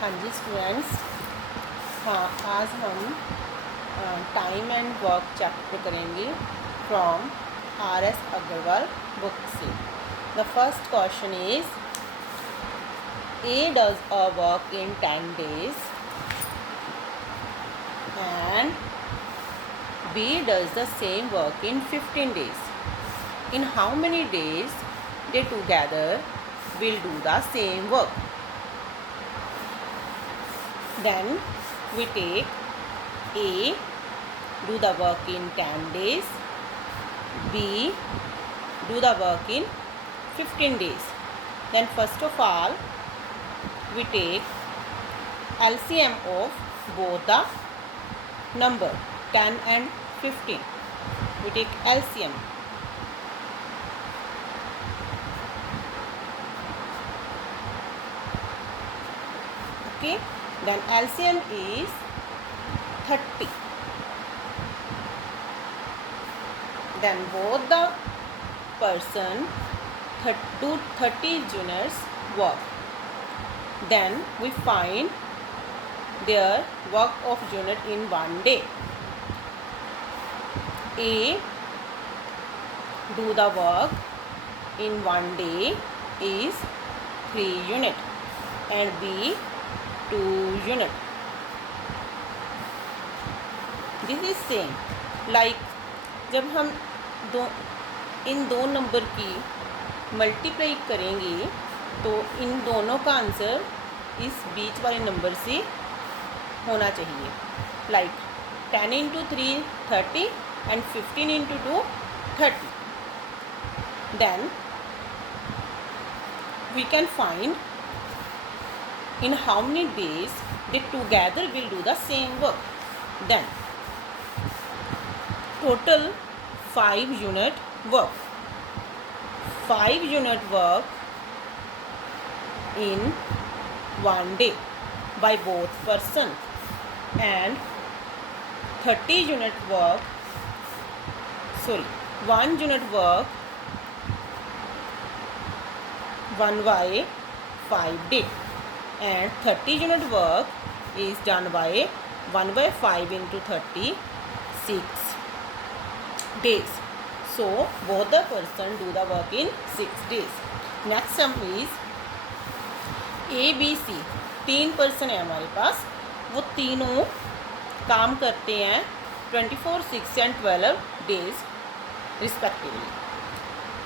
हाँ जी स्टूडेंट्स, हाँ आज हम टाइम एंड वर्क चैप्टर करेंगे फ्रॉम आर.एस. अग्रवाल बुक से। The first question is a does a work in 10 days and B does the same work in 15 days. In how many days they together will do the same work? Then we take A do the work in 10 days, B do the work in 15 days. Then first of all we take LCM of both the number 10 and 15. We take LCM. Okay, then LCM is 30. Then both the person do 30 units work. Then we find their work of unit in 1 day. A do the work in 1 day is 3 unit and B 2 unit. This is same like जब हम इन दो number की multiply करेंगे तो इन दोनों का answer इस बीच वाले नंबर से होना चाहिए। Like 10 into 3 30 and 15 into 2 30. Then we can find in how many days they together will do the same work. Then total 5 unit work. 5 unit work in 1 day by both person and 30 unit work 1 unit work 1 by 5 day and 30 unit work is done by 1 by 5 into 30 6 days. So both the person do the work in 6 days. Next sum is A B C. 3 person है हमारे पास, वो तीनों काम करते हैं 24 6 and 12 days respectively.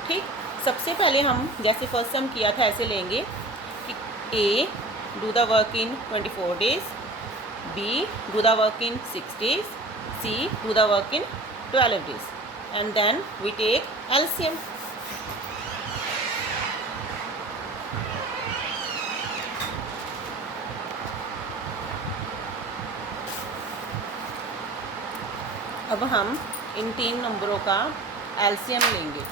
ठीक, सबसे पहले हम जैसे फर्स्ट सम किया था ऐसे लेंगे कि A do the work in 24 days, B do the work in 6 days, C do the work in 12 days, and then we take LCM. अब हम इन 3 नंबरों का LCM लेंगे।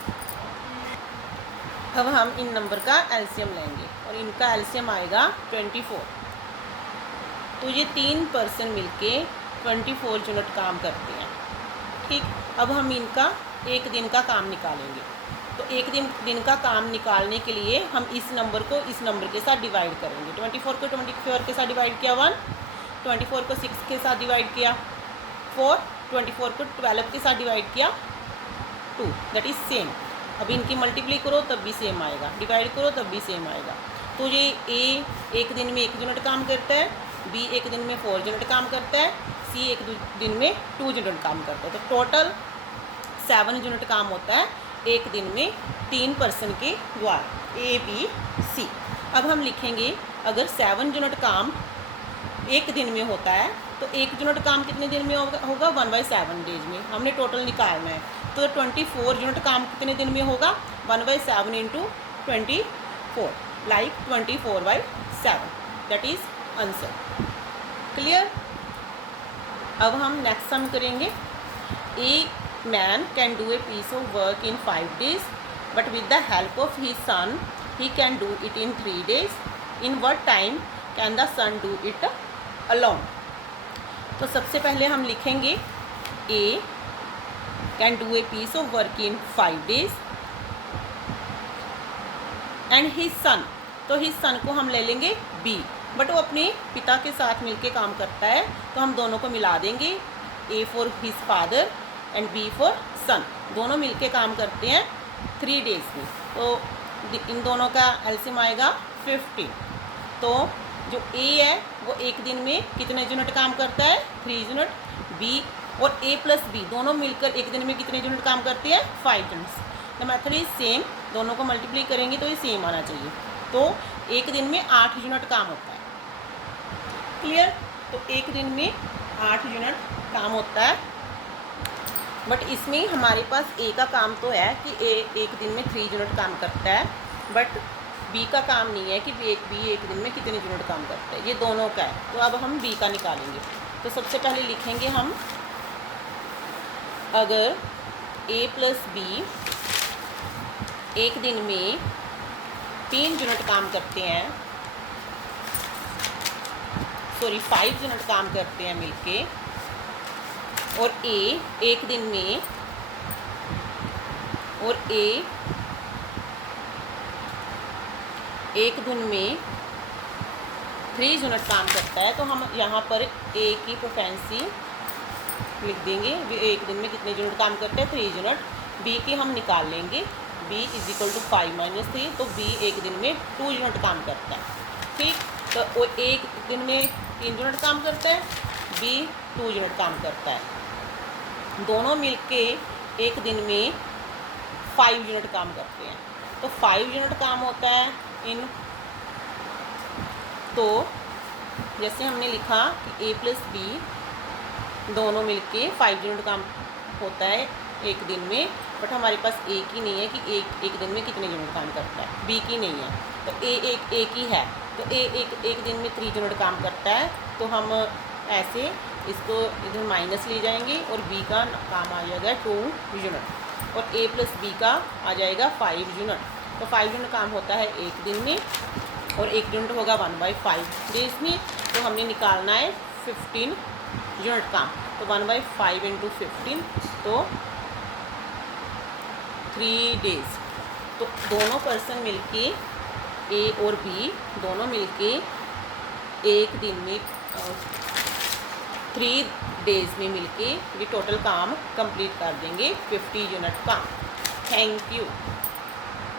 अब हम इन नंबर का LCM लेंगे और इनका LCM आएगा 24। तो ये 3 पर्सन मिलके 24 यूनिट काम करते हैं। ठीक, अब हम इनका एक दिन का काम निकालेंगे। तो एक दिन का काम निकालने के लिए हम इस नंबर को इस नंबर के साथ डिवाइड करेंगे। 24 को 24 के साथ डिवाइड किया 1, 24 को 6 के साथ डिवाइड किया 4, 24 को 12 के साथ डिवाइड किया 2, दैट इज सेम। अब इनकी मल्टीप्लाई करो तब भी सेम आएगा, डिवाइड करो तब भी सेम आएगा। तो ये ए एक दिन में 1 यूनिट काम करता है, बी एक दिन में 4 यूनिट काम करता है, सी एक दिन में 2 यूनिट काम करता है। तो टोटल 7 यूनिट काम होता है एक दिन में 3 पर्सन के द्वारा, ए बी सी। अब हम लिखेंगे अगर 7 यूनिट काम एक दिन में होता है तो 1 यूनिट काम कितने दिन में होगा 1 by 7 डेज में। हमने टोटल निकालना है तो 24 यूनिट काम कितने दिन में होगा 1 by 7 into 24, like 24 by 7, that is answer. Clear. अब हम नेक्स्ट सम करेंगे। A man can do a piece of work in 5 days but with the help of his son he can do it in 3 days। In what time can the son do it alone. तो सबसे पहले हम लिखेंगे A can do a piece of work in 5 days and his son. तो his son को हम ले लेंगे बी। बट वो अपने पिता के साथ मिलके काम करता है, तो हम दोनों को मिला देंगे, A for his father and B for son, दोनों मिलके काम करते हैं 3 डेज़ में। तो इन दोनों का एलसीएम आएगा 15। तो जो ए है वो एक दिन में कितने यूनिट काम करता है, 3 यूनिट। बी और ए प्लस बी दोनों मिलकर एक दिन में कितने यूनिट काम करते हैं, 5 units. The method is same, दोनों को मल्टीप्लाई करेंगे तो ये सेम आना चाहिए। तो एक दिन में 8 यूनिट काम होता है। क्लियर? तो एक दिन में 8 यूनिट काम होता है, बट इसमें हमारे पास ए का काम तो है कि ए एक दिन में 3 यूनिट काम करता है, बट बी का काम नहीं है कि बी एक दिन में कितने यूनिट काम करता है, ये दोनों का है। तो अब हम बी का निकालेंगे। तो सबसे पहले लिखेंगे हम, अगर ए प्लस बी एक दिन में 3 यूनिट काम करते हैं, सॉरी 5 यूनिट काम करते हैं मिलके, और ए एक दिन में 3 यूनिट काम करता है, तो हम यहाँ पर ए की फ्रीक्वेंसी लिख देंगे, एक दिन में कितने यूनिट काम करते हैं, 3 यूनिट। बी की हम निकाल लेंगे, बी इज इक्वल टू 5 - 3, तो बी एक दिन में 2 यूनिट काम करता है। ठीक, तो वो एक दिन में 3 यूनिट काम करता है, बी 2 यूनिट काम करता है, दोनों मिलके एक दिन में 5 यूनिट काम करते हैं। तो 5 यूनिट काम होता है इन, तो जैसे हमने लिखा कि ए प्लस बी दोनों मिलके 5 यूनिट काम होता है एक दिन में, बट हमारे पास ए की नहीं है कि एक दिन में कितने यूनिट काम करता है, बी की नहीं है, तो ए की है, तो एक दिन में 3 यूनिट काम करता है। तो हम ऐसे इसको इधर माइनस ले जाएंगे और बी का काम आ जाएगा 2 यूनिट, और ए प्लस बी का आ जाएगा 5 यूनिट। तो 5 यूनिट काम होता है एक दिन में, और 1 यूनिट होगा 1/5 डेज में। तो हमने निकालना है 15 यूनिट काम, तो 1/5 × 15, तो 3 डेज़। तो दोनों पर्सन मिलके, ए और बी दोनों मिलके एक दिन में 3 डेज़ में मिलके ये टोटल काम कंप्लीट कर देंगे, 50 यूनिट काम। Thank you.